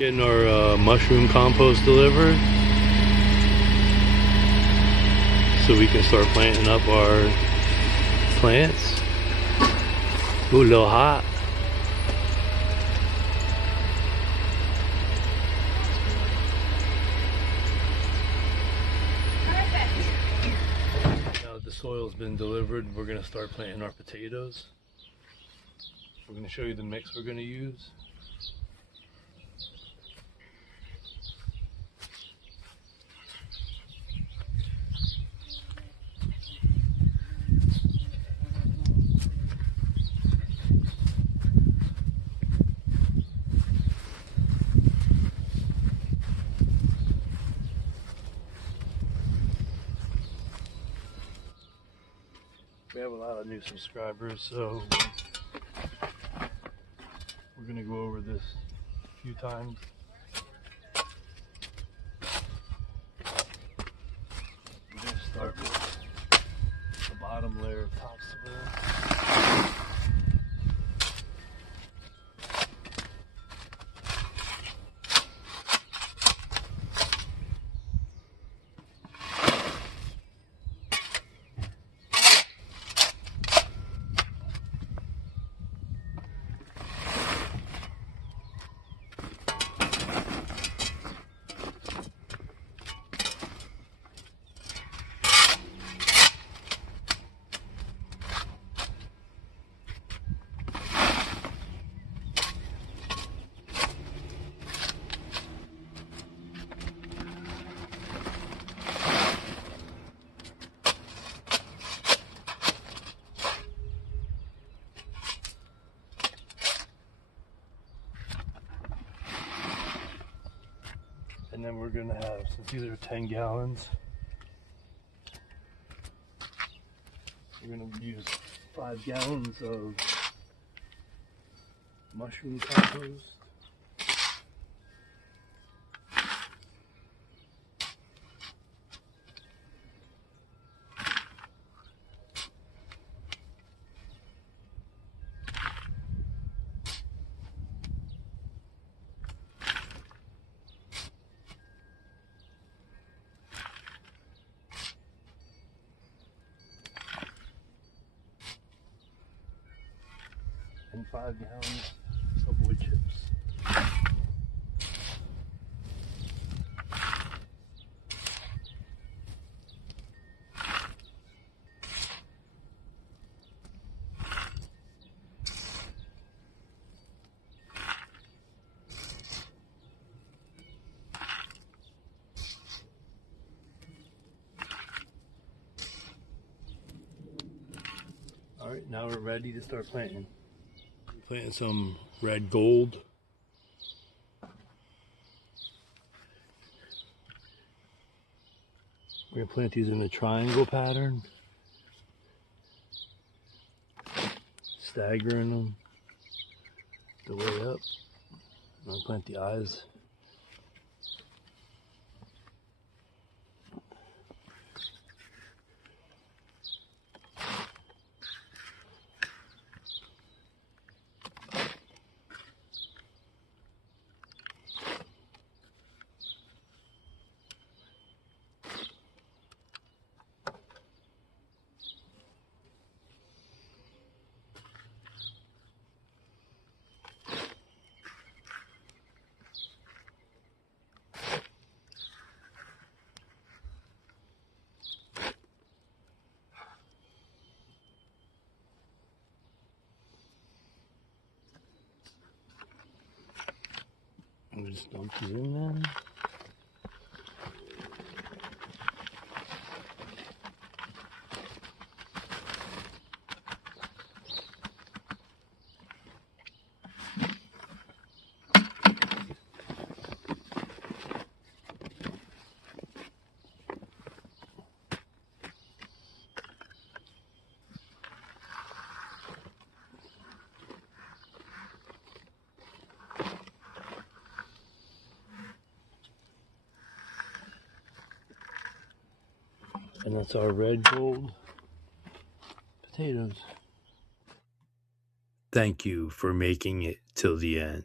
Getting our mushroom compost delivered so we can start planting up our plants. Ooh, a little hot. Now that the soil's been delivered, we're gonna start planting our potatoes. We're gonna show you the mix we're gonna use. We have a lot of new subscribers, so we're gonna go over this a few times. We're gonna start with the bottom layer of topsoil. And then we're gonna have, since these are 10 gallons, we're gonna use 5 gallons of mushroom compost. And 5 gallons of wood chips. All right, now we're ready to start planting. Planting some red gold. We're gonna plant these in a triangle pattern, staggering them the way up. I'm gonna plant the eyes. I'm just dump these in there. And that's our red gold potatoes. Thank you for making it till the end.